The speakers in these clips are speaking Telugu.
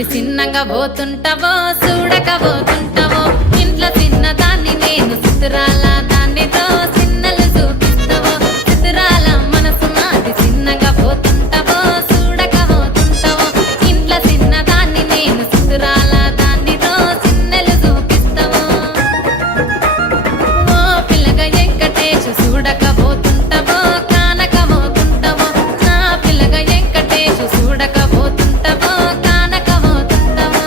అది చిన్నగా పోతుంటావో చూడకపోతుంటావో ఇంట్లో చిన్నదాన్ని నేను చిత్రాల దాన్నితో చిన్నలు చూపిస్తావో చిత్రాల మనసు నాది చిన్నగా పోతుంటావో చూడకపోతుంటావో ఇంట్లో చిన్నదాన్ని నేను చిత్రాల దాన్నితో చిన్నలు చూపిస్తావో ఓ పిల్లగా వెంకటేశు చూడకపోతుంటావో కానకపోతుంటావో నా పిల్లగా వెంకటేశు చూడకపోతుంటావో కానకపోతుంటావో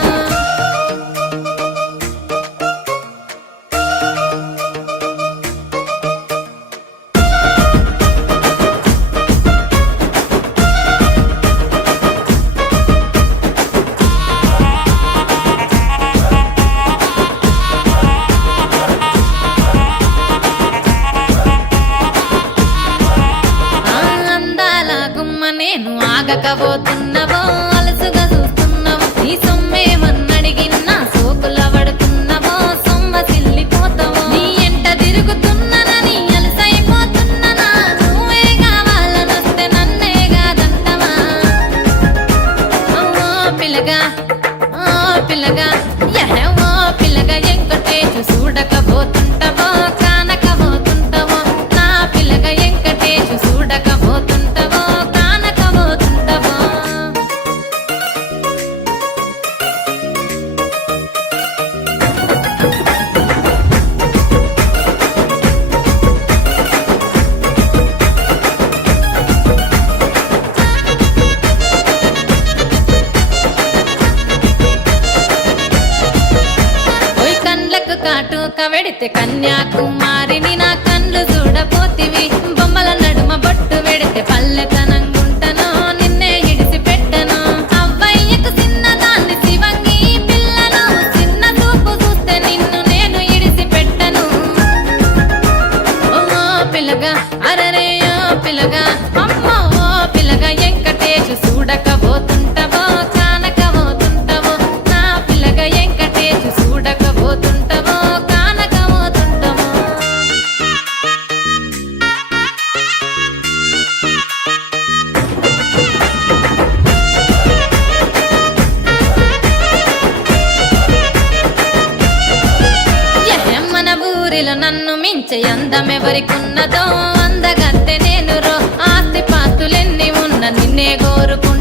అందాల గుమ్మ నేను ఆగకపోతున్నావో అలసుగా చూస్తున్నావో నీ సొమ్మేమన్నడిగిన్నా సోకుల పడుతున్నావో సొమ్మ సిల్లిపోతావో నీ ఎంట తిరుగుతున్నానని అలసైపోతున్నానా నువ్వే కావాలనొస్తే నన్నే కాదంటవా ఓ పిల్లగా ఓ పిల్లగా ఓ పిల్లగా వెంకటేశు చూడకపోతుంటావో కానకపోతుంటావో నా పిల్లగా వెంకటేశు చూడకపోతుంటావో కానకపోతుంటావో ఓయ్ కండ్లకు కాటుక వెడితే కన్యాకుమారిని నా కండ్లు చూడపోతివి బొమ్మల నడుమ బొట్టు వెడితే పల్లెతనంగుంటను నిన్నే ఇడిసి పెట్టను అవ్వయ్యకు చిన్నదాన్ని శివంగి పిల్లను చిన్న చూపు చూస్తే నిన్ను నేను ఇడిసి పెట్టను ఓ పిల్లగా అరరే ఓ పిల్లగా అమ్మో ఓ పిల్లగా వెంకటేశు చూడకపోతుంటావో కానకపోతుంటావో నా పిల్లగా వెంకటేశు చూడకపోతుంటావో కానకపోతుంటావో మన ఊరిలో నన్ను మించే అందమెవరికున్నదో అందగత్తె నేను రో ఆస్తి పాస్తులెన్ని ఉన్న నిన్నే కోరుకు